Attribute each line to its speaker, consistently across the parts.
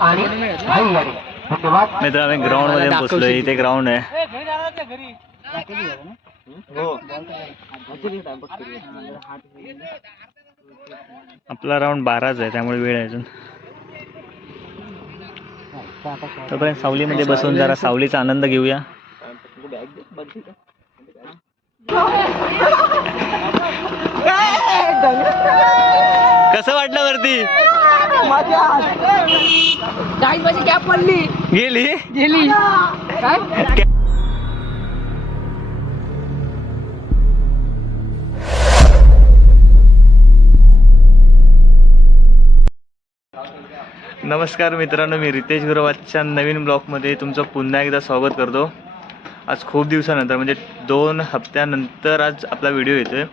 Speaker 1: आणि
Speaker 2: मित्र आम्ही ग्राउंडमध्ये बसलो इथे ग्राउंड आहे. आपला राऊंड बाराच आहे त्यामुळे वेळ आहे अजून. तोपर्यंत सावलीमध्ये बसून जरा सावलीचा आनंद घेऊया. कसं वाटलं वरती?
Speaker 3: माझी कॅप पडली
Speaker 2: गेली?
Speaker 3: गेली. काय?
Speaker 2: नमस्कार मित्रांनो मी रितेश गुरवाच्या नवीन ब्लॉगमध्ये तुमचं पुन्हा एकदा स्वागत करतो. आज खूप दिवसानंतर म्हणजे दोन हप्त्यानंतर आज आपला व्हिडिओ येतो आहे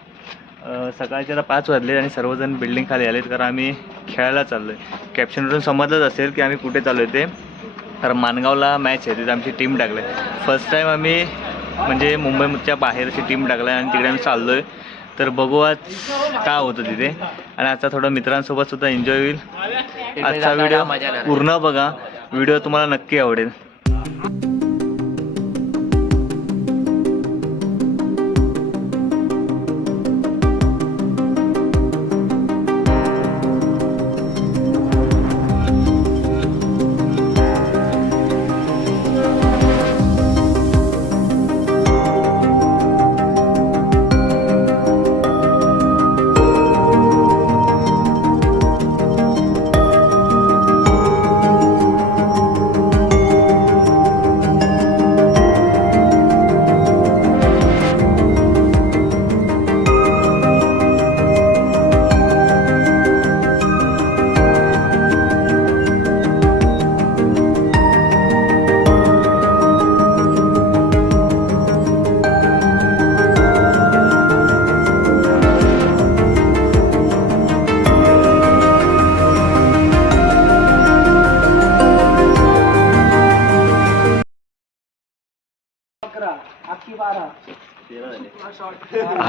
Speaker 2: सकाळचे आता पाच वाजले आणि सर्वजण बिल्डिंग खाली आलेत कारण आम्ही खेळायला चाललो आहे कॅप्शनवरून समजलंच असेल की आम्ही कुठे चाललो आहे ते. कारण मानगावला मॅच आहे तिथे आमची टीम टाकली आहे फर्स्ट टाईम आम्ही म्हणजे मुंबईच्या बाहेरची टीम टाकला आहे आणि तिकडे आम्ही चाललो आहे तर बघू आज काय होतं तिथे. आणि आता थोडं मित्रांसोबत सुद्धा एन्जॉय होईल. आजचा व्हिडिओ पूर्ण बघा. व्हिडिओ तुम्हाला नक्की आवडेल.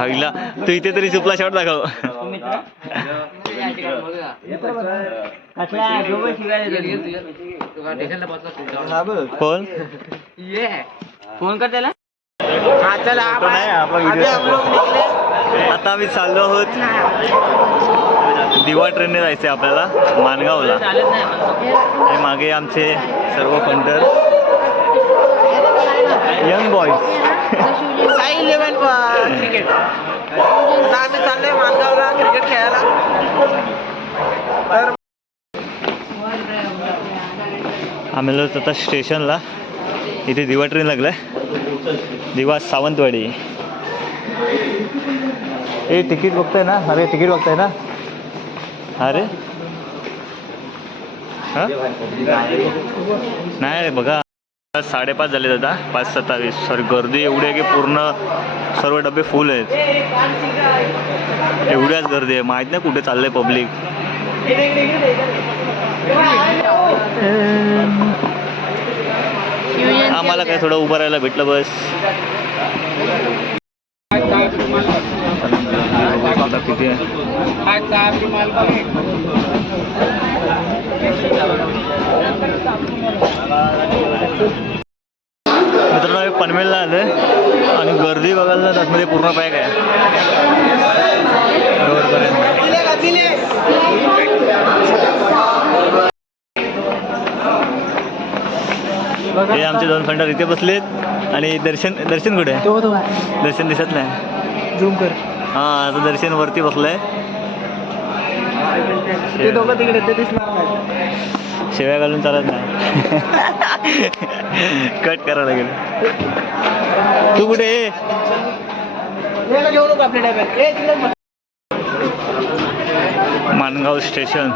Speaker 2: हाईला तू इथे तरी चुपला शॉट दाखव. कोण?
Speaker 3: फोन कर त्याला.
Speaker 2: आता आम्ही चाललो आहोत. दिवा ट्रेनने जायचंय आपल्याला मानगावला आणि मागे आमचे सर्व फंटर young boys
Speaker 3: Sai eleven cricket आता आम्ही चाललोय मानगावला क्रिकेट खेळायला. तर
Speaker 2: आम्ही आलो आता स्टेशनला. इथे दिवा ट्रेन लागलाय. दिवा सावंतवाडी. ए तिकीट बघताय ना? अरे तिकीट बघताय ना? अरे? हा? नाही रे बघा. साडेपाच झाले दादा पाच सत्तावीस. सर गर्दी एवढी आहे की पूर्ण सर्व डबे फुल आहेत. एवढ्याच गर्दी आहे. माहीत नाही कुठे चाललंय पब्लिक आम्हाला काय थोडं उभं राहायला भेटलं बस. किती आहे? मित्रांनो पनवेलला आलोय आणि गर्दी बघायला तर आतमध्ये पूर्ण पॅक आहे. हे आमचे दोन फंडर इथे बसलेत. आणि दर्शन दर्शन कुठे आहे? दर्शन दिसत नाही.
Speaker 3: झूम कर.
Speaker 2: हा आता दर्शन वरती बसलाय. शेव्या घालून चालत नाही. कट करावं लागेल तू कुठे आहे? मानगाव स्टेशन.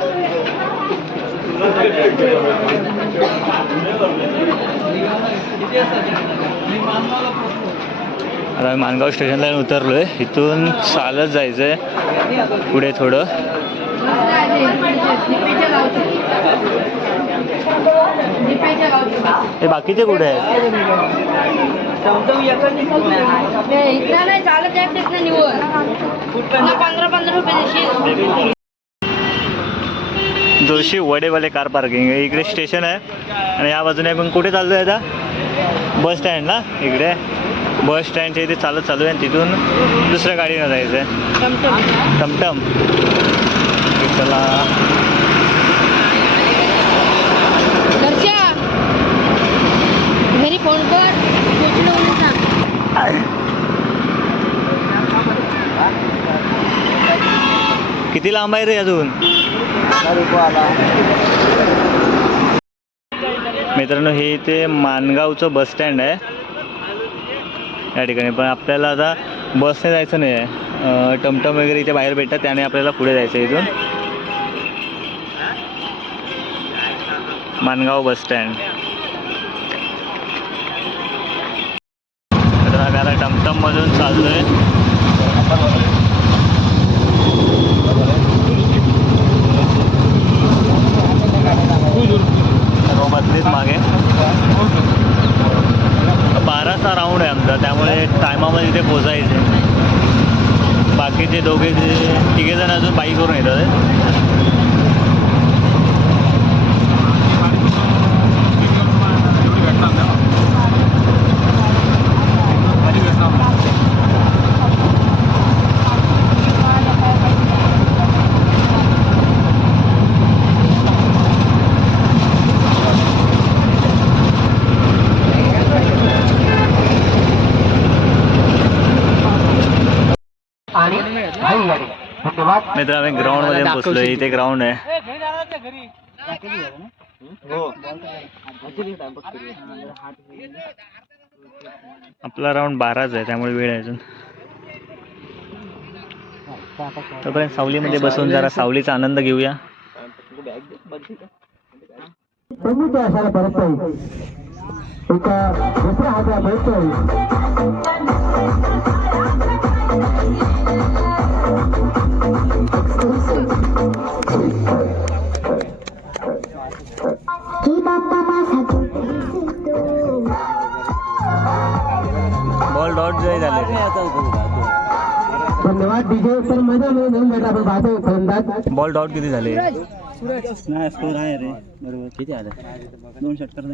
Speaker 2: आता मानगाव स्टेशनला उतरलोय. इथून चालत जायचंय. पुढे थोडं. हे बाकीचे कुठे आहेत?
Speaker 4: इथं नाही चालत तिथनं निवड पंधरा पंधरा रुपये देशील
Speaker 2: जोशी वडेवाले कार पार्किंग इकडे स्टेशन आहे. आणि या बाजूने आपण कुठे चाललो आहे आता? बस स्टँड ना? इकडे. बस स्टँडच्या इथे चालत चालू आहे तिथून दुसऱ्या गाडीनं जायचं आहे टमटम.
Speaker 4: घरी फोन कर.
Speaker 2: किती लांब आहे रे अजून? मित्रांनो हे इथे मानगावचं बस स्टँड आहे. या ठिकाणी पण आपल्याला आता बसने जायचं नाही आहे टमटम वगैरे इथे बाहेर भेटतात त्याने आपल्याला पुढे जायचं आहे इथून. Mangaon bus stand. आता टमटममधून चाललो आहे मागे. बाराचा राऊंड आहे आमचा त्यामुळे टायमामध्ये इथे पोचायचे बाकीचे दोघे जे तिघे जण अजून बाईकवरून येतात आहे.
Speaker 1: आणि भाईवाडी धन्यवाद
Speaker 2: मित्र आम्ही ग्राउंडमध्ये पोचलो इथे ग्राउंड आहे आपला राऊंड बाराच आहे त्यामुळे वेळ आहे अजून. तोपर्यंत सावलीमध्ये बसून जरा सावलीचा आनंद घेऊया.
Speaker 1: एका दुसऱ्या
Speaker 2: बॉल डॉट किती झाले?
Speaker 5: नाही स्कोर आहे रे. बरोबर. किती आलं? दोन षटकार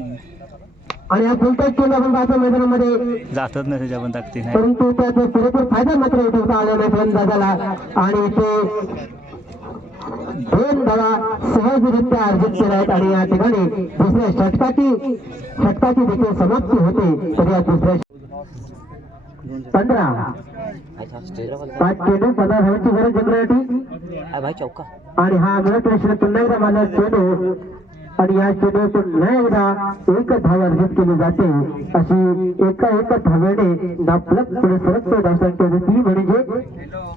Speaker 1: आणि हा आपण पाहतो मैदानामध्ये.
Speaker 2: जातच नाही त्याच्या पण ताकदी नाही
Speaker 1: परंतु त्याचा पुरेपूर फायदा मात्र उठवता आला नाही फलंदाजाला. आणि ते दोन धावा सहजरित्या अर्जित केल्या आहेत. आणि या ठिकाणी दुसऱ्या षटकाची षटकाची देखील समाप्ती होते. तर या दुसऱ्या पंधरा. पाच चेंडू पंधरा धावांची गरज जमण्यासाठी
Speaker 5: भाई चौका.
Speaker 1: आणि हा मिळत पुन्हा एकदा माझा चेंडू आणि या चेंडू पुन्हा एकदा एक धाव अर्जित केली जाते. अशी एका एका धावेने नापलक पुढे सरकतो धावसंख्या ती म्हणजे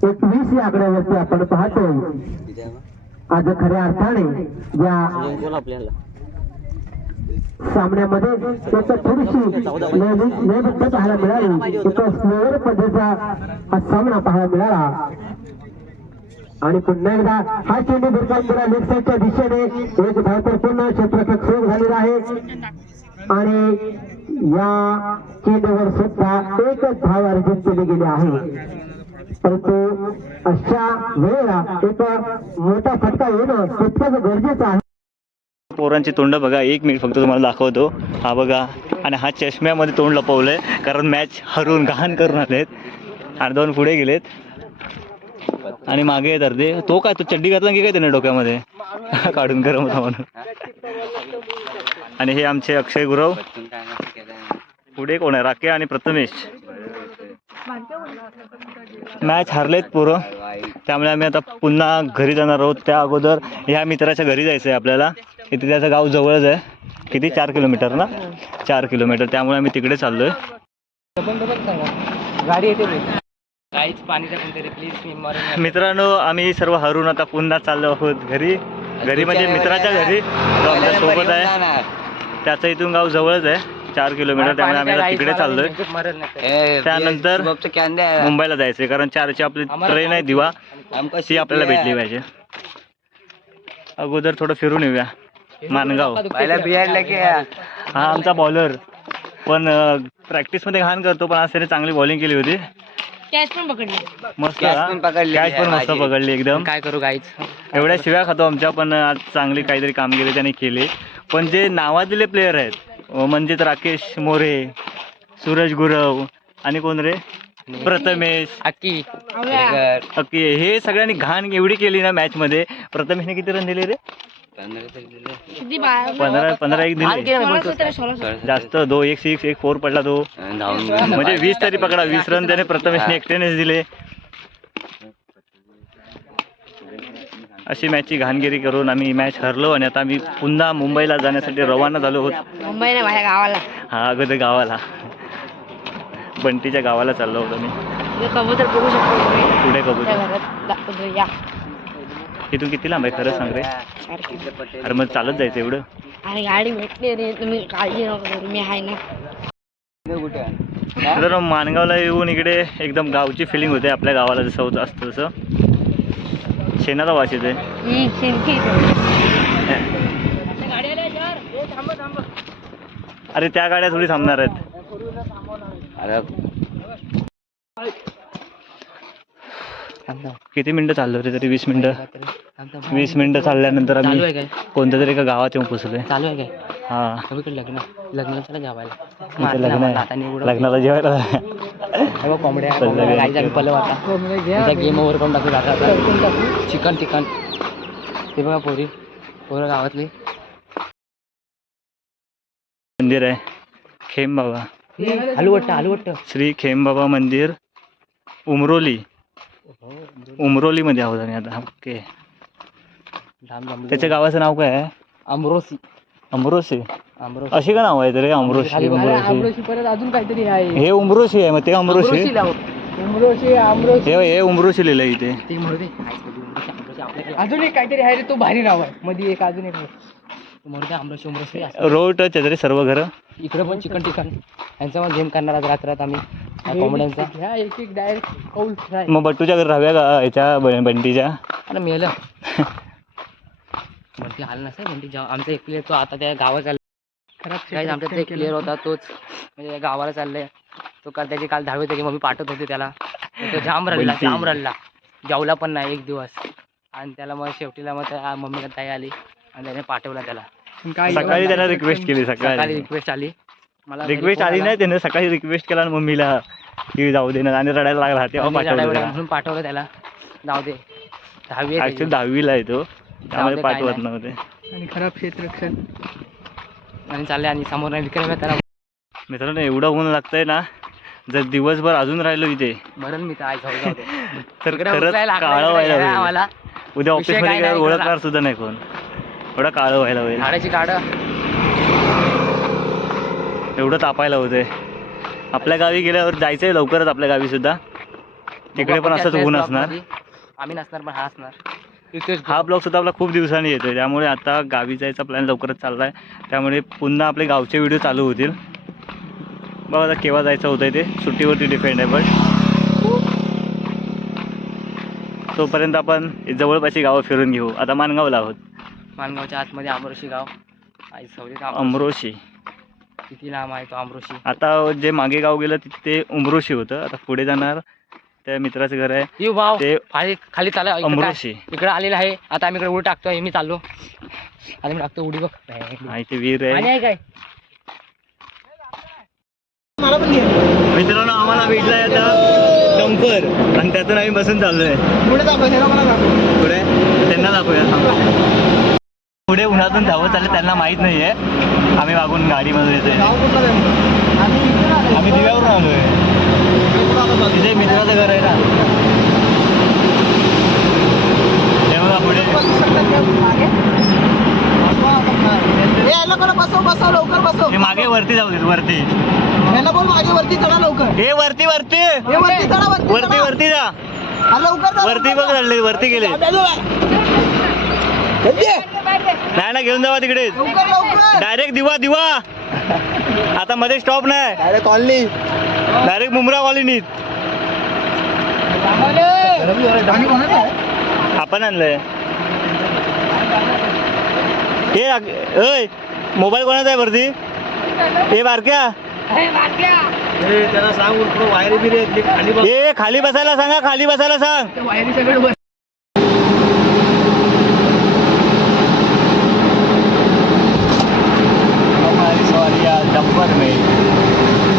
Speaker 1: एकवीस या आकड्यावरती आपण पाहतोय. आज खऱ्या अर्थाने या सामन्यामध्ये एक थोडीशी लयबद्ध पाहायला मिळाली. एक स्लोअर पद्धतीचा हा सामना पाहायला मिळाला. आणि पुन्हा एकदा हा चेंडू बिरकामपुरा लेफ्ट साईडच्या दिशेने एक धावपूर्ण क्षेत्रफळ सुरू झालेला आहे. आणि या चेंडूवर सुद्धा एकच धाव अर्जित केली गेली आहे. परंतु अशा वेळेला एक मोठा फटका येणं तितकंच गरजेचं आहे.
Speaker 2: पोरांची तोंड बघा एक मिनिट फक्त तुम्हाला दाखवतो. हा बघा आणि हा चष्म्यामध्ये तोंड लपवलंय कारण मॅच हरून घाण करून आलेत आणि दोन पुढे गेलेत. आणि मागे येत अर्धे तो काय तो चड्डी घातला की काय त्याने डोक्यामध्ये? काढून गरम होता म्हणून. आणि हे आमचे अक्षय गुरव. पुढे कोण आहे? राके आणि प्रथमेश. मॅच हारलेत पोरं. त्यामुळे आम्ही आता पुन्हा घरी जाणार आहोत. त्या अगोदर ह्या मित्राच्या घरी जायचं आहे आपल्याला. इथे त्याचं गाव जवळच आहे. किती? चार किलोमीटर ना? चार किलोमीटर. त्यामुळे आम्ही तिकडे चाललोय.
Speaker 3: गाडी येते
Speaker 5: काहीच पाणी टाकून तरी प्लीज मी मरून
Speaker 2: मित्रांनो आम्ही सर्व हरून आता पुन्हा चाललो आहोत घरी. घरी म्हणजे मित्राच्या घरी. तो आमच्यासोबत आहे. त्याचं इथून गाव जवळच आहे. चार किलोमीटर त्यामुळे आम्ही आता तिकडे चाललोय. त्यानंतर मुंबईला जायचंय कारण चारची आपली ट्रेन आहे दिवा. ती आपल्याला भेटली पाहिजे. अगोदर थोडं फिरून येऊया. मानगाव. हा आमचा बॉलर पण प्रॅक्टिसमध्ये घाण करतो पण आज त्याने चांगली बॉलिंग केली होती.
Speaker 4: कॅच पण पकडली.
Speaker 2: मस्त कॅच पण. पकडली एकदम.
Speaker 3: काय करू काहीच
Speaker 2: एवढ्या शिव्या खातो आमच्या पण आज चांगली काहीतरी कामगिरी त्यांनी केली. पण जे नावाजलेले प्लेयर आहेत म्हणजे राकेश मोरे सूरज गुरव आणि कोण रे? प्रथमेश.
Speaker 3: अक्की.
Speaker 2: अक्की हे सगळ्यांनी घाण एवढी केली ना मॅच मध्ये. प्रथमेशने किती रन दिले रे? पंधरा पंधरा एक दिले. जास्त दो एक सिक्स एक फोर पडला तो. म्हणजे वीस तरी पकडा. वीस रन त्याने प्रथमेशने एकट्यानेच दिले. अशी मॅचची घाणगिरी करून आम्ही मॅच हरलो आणि आता आम्ही पुन्हा मुंबईला जाण्यासाठी रवाना झालो आहोत.
Speaker 4: मुंबई नाही माझ्या गावाला.
Speaker 2: हा अगोदर गावाला. बंटीच्या गावाला चाललो होतो मी.
Speaker 4: कबूतर बघू शकतो
Speaker 2: पुढे कबूतर.
Speaker 4: या.
Speaker 2: इथून किती लांब आहे? खरं सांग रे. अरे मग चालत जायचं एवढं.
Speaker 4: आणि गाडी भेटली रे. तुम्ही काळजी नको मी आहे ना.
Speaker 2: तर माणगावला येऊन इकडे एकदम गावची फिलिंग होते आपल्या गावाला जसं होतं असतं तसं. शेणाचा वास येते. अरे त्या गाड्या थोडी थांबणार आहेत. किती मिनिटं चाललो रे तरी? वीस मिनिटं. वीस मिनिटं चालल्यानंतर आम्ही कोणत्या तरी एका गावात येऊन पोचलोय
Speaker 3: चालू आहे काय?
Speaker 2: हा.
Speaker 3: लग्न. लग्न चला जेवायला.
Speaker 2: इथे लग्न आहे. लग्नाला जेवायला.
Speaker 3: पलव आता. गेम ओव्हर करून टाकू आता. चिकन टिकन ते बघा पोरी. पोरं गावातली.
Speaker 2: मंदिर आहे. खेमबाबा
Speaker 3: आलू वाटतं आलू वाटतं
Speaker 2: श्री खेमबाबा मंदिर. उमरोली. उमरोलीमध्ये आहोत आम्ही आता. ओके. त्याच्या गावाचं नाव काय आहे?
Speaker 3: अमरोसी
Speaker 2: अमरोशी?
Speaker 3: अमरोसी
Speaker 2: अशी का नाव आहे रे अमरोशी. अमरोशी
Speaker 3: परत अजून काहीतरी आहे.
Speaker 2: हे उमरोशी आहे मग ते अमरोशी.
Speaker 3: अमरोशी अमरोशी.
Speaker 2: हे हे उमरोशी लिहिलं इथे.
Speaker 3: ते म्हणू दे अजून एक काहीतरी आहे रे तो भारी नाव आहे. मध्ये एक अजून एक म्हणू दे अमरोशी अमरोशी
Speaker 2: रोड टच आहे रे सर्व घरं.
Speaker 3: इकडे पण चिकन टिकन यांचा पण गेम करणार आज रात्रात आम्ही. कोंबड्यांचा. एक एक डायरेक्ट
Speaker 2: मग बट्टूच्या घरी राहूया का याच्या ब- बंटीच्या?
Speaker 3: आणि मेलं. बंटी हाल नसेल बंटी जेव्हा आमचा एक प्लेअर तो आता त्या गावात चालला काही आमचा एक प्लेअर होता तोच. म्हणजे गावाला चाललाय. तो काल त्याची काल दहावी त्याची मम्मी पाठवत होती त्याला. तो जाम रडला. जाम रडला. जेवला पण नाही एक दिवस. आणि त्याला मग शेवटीला मग त्या मम्मीला ताई आली. आणि त्याने पाठवला त्याला.
Speaker 2: सकाळी त्याला रिक्वेस्ट केली
Speaker 3: सकाळी रिक्वेस्ट आली. मला
Speaker 2: रिक्वेस्ट आली. नाही त्याने सकाळी रिक्वेस्ट केला मम्मीला की जाऊ दे ना आणि रडायला लागला तेव्हा पाठवलं
Speaker 3: म्हणून पाठवलं त्याला. जाऊ दे. दहावी
Speaker 2: ऍक्च्युली. दहावीला आहे तो. त्यामुळे पाठवत. नव्हते.
Speaker 3: आणि खराब क्षेत्ररक्षण. आणि चालले आणि समोर नाही विक्रम त्याला
Speaker 2: मित्रांनो एवढं ऊन लागतंय ना जर दिवसभर अजून राहिलो इथे.
Speaker 3: बरं मी तर
Speaker 2: खरंच काळं व्हायला उद्या
Speaker 3: ऑफिसमध्ये
Speaker 2: ओळखणार. सुद्धा नाही कोण. एवढं काळं व्हायला होईल.
Speaker 3: झाडाची काढ.
Speaker 2: एवढं तापायला होतंय. आपल्या गावी गेल्यावर जायचंय लवकरच आपल्या गावी सुद्धा. तिकडे पण असंच ऊन असणार.
Speaker 3: आम्ही नसणार पण हा असणार.
Speaker 2: हा ब्लॉग सुद्धा आपला खूप दिवसांनी येतोय. त्यामुळे आता गावी जायचा प्लॅन लवकरच चाललाय. त्यामुळे पुन्हा आपले गावचे व्हिडिओ चालू होतील. बघा आता केव्हा जायचं होतंय ते. सुट्टीवरती डिपेंड आहे पण तोपर्यंत आपण जवळपासची गावं फिरून घेऊ. आता मानगावला आहोत.
Speaker 3: मानगावच्या आतमध्ये अमरोशी गाव. आई सवलीत
Speaker 2: अमरोशी
Speaker 3: किती लांब आहे तो अमरोशी
Speaker 2: आता जे मागे गाव गेलं ति- ते उमरोशी होतं. आता पुढे जाणार त्या मित्राचं घर आहे.
Speaker 3: येऊ भाव
Speaker 2: ते
Speaker 3: खाली खाली चाला?
Speaker 2: अमरोशी
Speaker 3: इकडे आलेला आहे. आता आम्ही इकडे उडी टाकतोय. मी चाललो. आता मी टाकतो उडी बघ.
Speaker 2: ते वीर
Speaker 3: आणि
Speaker 2: आहे
Speaker 3: आहे काय?
Speaker 2: मित्रांनो आम्हाला भेटलाय आता डंपर. आणि त्यातून आम्ही बसून चाललोय. पुढे? त्यांना दाखवूया. पुढे उन्हातून धावत चालले त्यांना माहीत नाहीये. आम्ही मागून गाडीमधून येतोय. आम्ही दिव्यावरून आलोय. तिथे मित्राचं घर आहे ना. बघा पुढे.
Speaker 3: बसव बसव लवकर बसव.
Speaker 2: मागे वरती जाऊ देत वरती.
Speaker 3: बोल मागे वरती चढा लवकर.
Speaker 2: हे वरती वरती.
Speaker 3: वरती
Speaker 2: वरती वरती जा.
Speaker 3: लवकर
Speaker 2: वरती बघ वरती गेले. नाही ना घेऊन जावा तिकडे. डायरेक्ट दिवा दिवा. आता मध्ये स्टॉप नाही.
Speaker 3: कॉलनी
Speaker 2: डायरेक्ट मुंब्रा कॉलनीत आपण आणलंय. हे मोबाईल कोणाचा आहे वरती? हे बारक्या?
Speaker 5: त्याला सांग वायरी बिरी खाली बस.
Speaker 2: ए खाली बसायला सांगा खाली बसायला सांग सवारियाँ डंपर में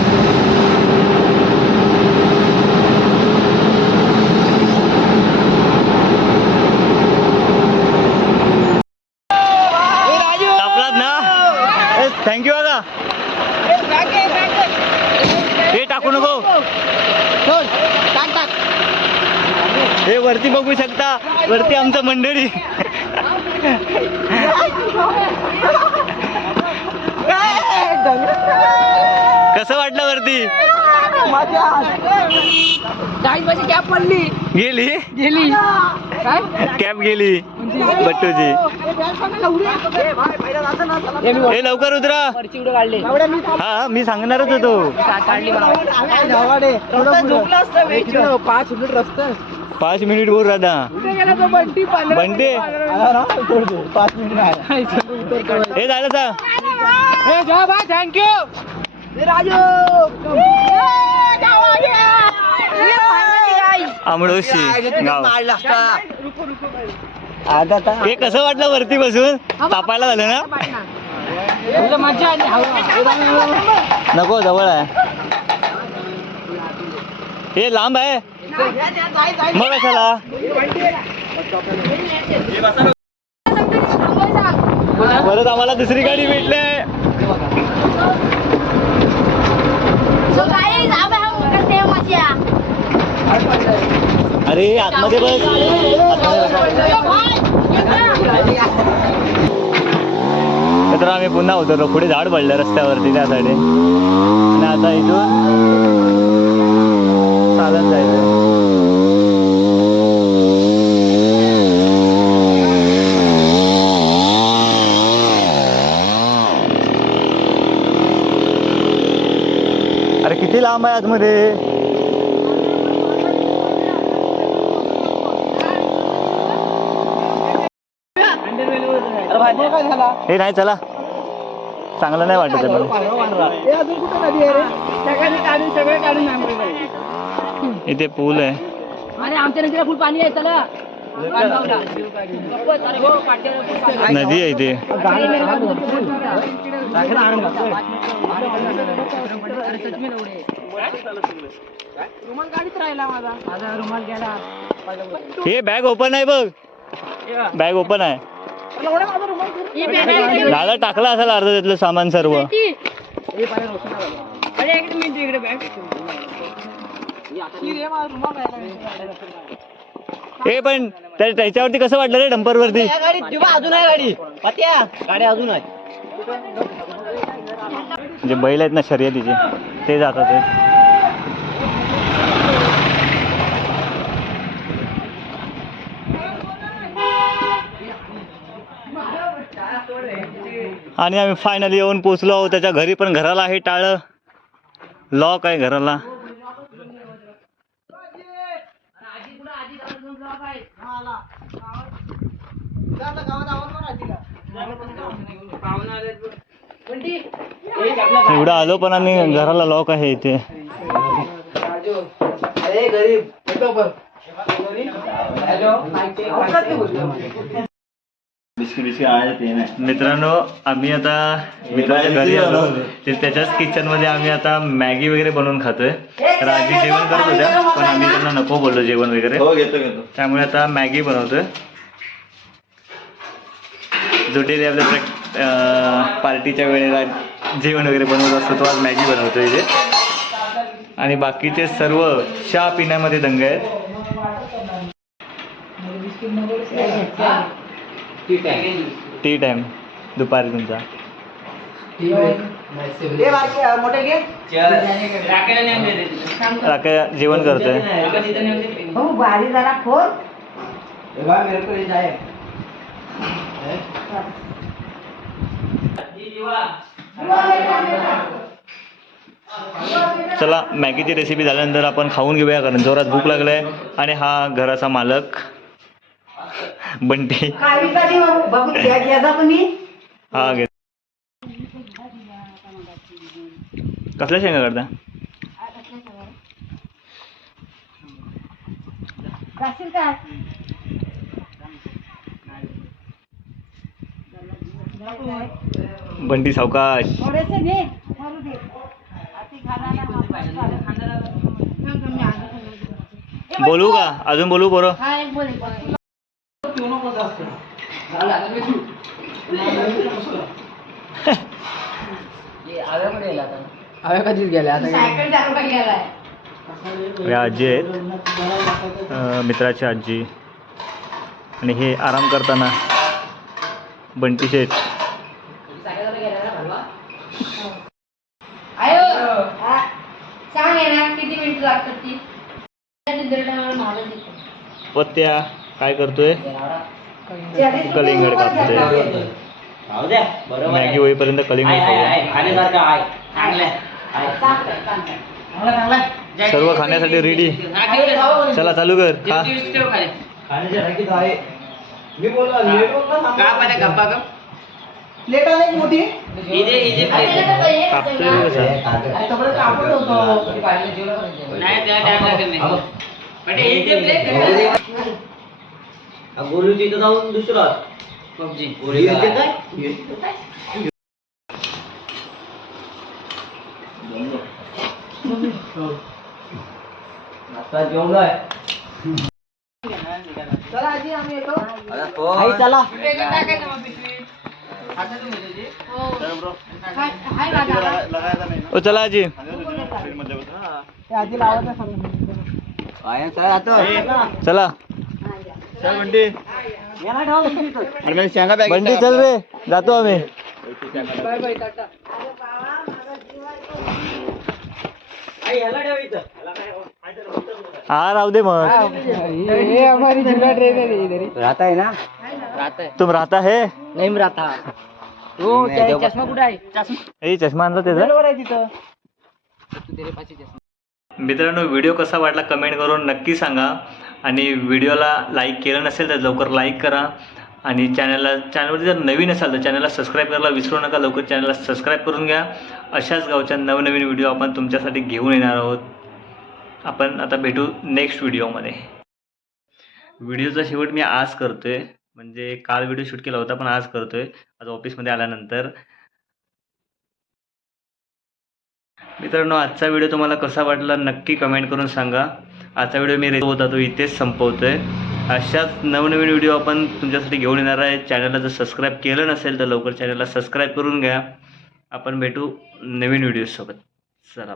Speaker 2: तापलात ना थँक्यू दादा हे टाकू नको हे वरती बघू शकता वरती आमचं मंडळी. कसं वाटलं वरती?
Speaker 3: डाळी माझी कॅप पडली.
Speaker 2: गेली?
Speaker 3: गेली.
Speaker 2: कॅप गेली बट्टूची हे लवकर उतरा.
Speaker 3: वरची उडं काढले
Speaker 2: हा मी सांगणारच होतो.
Speaker 5: पाच मिनिट रस्ता
Speaker 2: पाच मिनिट बोल राधा बंटे
Speaker 5: पाच मिनिट आहे
Speaker 2: हे झालं सांग
Speaker 3: थँक्यू
Speaker 2: गाव
Speaker 5: आता
Speaker 2: हे कसं वाटलं वरती बसून तापायला झालं ना
Speaker 3: मजा
Speaker 2: नको जवळ आहे हे लांब आहे मग कशाला परत आम्हाला दुसरी गाडी भेटली
Speaker 4: So guys, हा
Speaker 2: अरे आतमध्ये बस. तर आम्ही पुन्हा उतरलो. पुढे झाड पडलं रस्त्यावरती त्यासाठी. आणि आता इथून चालत जायचं. अरे किती लांब आहे आतमध्ये. हे नाही चला. चांगलं नाही वाटत आहे मला. इथे पूल आहे.
Speaker 3: हो.
Speaker 2: नदी आहे इथे
Speaker 3: रुमाल गाडीत राहिला माझा माझा रुमाल गेला
Speaker 2: हे बॅग ओपन आहे बघ. बॅग ओपन
Speaker 4: ही आहे.
Speaker 2: दादा टाकला असेल अर्ध त्यातलं सामान सर्व. हे पण त्या- त्याच्यावरती कसं वाटलं रे डंपर वरती
Speaker 5: अजून आहे गाडी. पत्या गाडी अजून आहे
Speaker 2: जे बैल आहेत ना शर्यतीचे ते जातात ते आणि आम्ही फायनली येऊन पोचलो आहोत. त्याच्या घरी पण घराला आहे टाळं. लॉक आहे घराला. एवढं आलो पण आणि घराला लॉक आहे इथे.
Speaker 5: गरीब
Speaker 2: मित्रांनो आम्ही आता मित्राच्या घरी आलो. ते त्याच्याच किचनमध्ये आम्ही आता मॅगी वगैरे बनवून खातोय. तर आजी जेवण करत होत्या पण आम्ही त्यांना नको बोललो जेवण वगैरे.
Speaker 5: हो घेतो घेतो.
Speaker 2: त्यामुळे आता मॅगी बनवतोय. जो डेली आपल्या पार्टीच्या वेळेला जेवण वगैरे बनवत असतो तो आज मॅगी बनवतोय इथे. आणि बाकीचे सर्व चहा पिण्यामध्ये दंग आहेत. Tea time. दुपारी तुमचा. राख्या जेवण करतोय.
Speaker 5: मेरे को ले जाए
Speaker 2: चला मॅगीची रेसिपी झाल्यानंतर आपण खाऊन घेऊया कारण जोरात भूक लागलाय. आणि हा घराचा मालक. बंटी. हा घे. कसल्या शेंगा काढता बंटी सावकाश. बोलू का? अजून बोलू बरं?
Speaker 3: कधीच गेल्या आता
Speaker 4: सायकल चालू का गेलाय
Speaker 2: या आजी आहेत. अं, मित्राची आजी. आणि हे आराम करताना बंटीचे आहेत.
Speaker 4: आयो! हा. सांग आहे ना किती मिनिट लागतात ती.
Speaker 2: पत्त्या काय करतोय? कलिंगड कापतोय. मॅगी होईपर्यंत कलिंगड. सर्व खाण्यासाठी रेडी चला चालू कर. खा
Speaker 5: खाण्यासारखी तर आहे मी बोललो
Speaker 6: प्लेट आली मोठी
Speaker 4: आपल्याला तर पाहिजे
Speaker 2: कापतोय
Speaker 4: ना.
Speaker 2: कसा
Speaker 6: त्याच्याकडे कापड होतं
Speaker 5: गोलूची इथं जाऊन दुसरा पबजी काय आता जेवलोय
Speaker 6: चला आजी आम्ही येतो
Speaker 5: आई चला
Speaker 4: वेगळं टाकायचं मग पिशवीत. हो. हाय हाय माझा आवाज.
Speaker 2: ओ चला आजी
Speaker 6: ते आजी लावायचं सांग
Speaker 5: काय काय आता
Speaker 2: चला बंटी चल रे जातो आम्ही.
Speaker 6: बाय बाय टाटा
Speaker 2: हा राहू दे मग.
Speaker 6: ये हमारी जिला ट्रेन है इधर
Speaker 5: राहता है? ना
Speaker 3: आहे
Speaker 2: तुम राहता. है
Speaker 3: नाही मी राहता चष्मा कुठे आहे? चष्मा.
Speaker 2: चष्मा आणला त्याचा?
Speaker 6: बरोबर आहे तिथं.
Speaker 2: मित्रांनो व्हिडिओ कसा वाटला कमेंट करून नक्की सांगा. आणि व्हिडिओला लाईक केलं नसेल तर लवकर लाईक करा. आणि चॅनलला चॅनलवरती जर नवीन असाल तर चॅनलला सबस्क्राईब करायला विसरू नका. लवकर चॅनलला सबस्क्राईब करून घ्या. अशाच गावच्या नवनवीन व्हिडिओ आपण तुमच्यासाठी घेऊन येणार आहोत. आपण आता भेटू नेक्स्ट व्हिडिओमध्ये. व्हिडिओचा शेवट मी आज करतोय. म्हणजे काल व्हिडिओ शूट केला होता पण आज करतोय. आज ऑफिसमध्ये आल्यानंतर. मित्रांनो आजचा व्हिडिओ तुम्हाला कसा वाटला नक्की कमेंट करून सांगा. आजचा व्हिडिओ मी रेट होता तो इथेच संपवतोय. अशाच नवनवीन व्हिडिओ आपण तुमच्यासाठी घेऊन येणार आहे. चॅनलला जर सबस्क्राईब केलं नसेल तर लवकर चॅनलला सबस्क्राईब करून घ्या. आपण भेटू नवीन व्हिडिओसोबत. चला.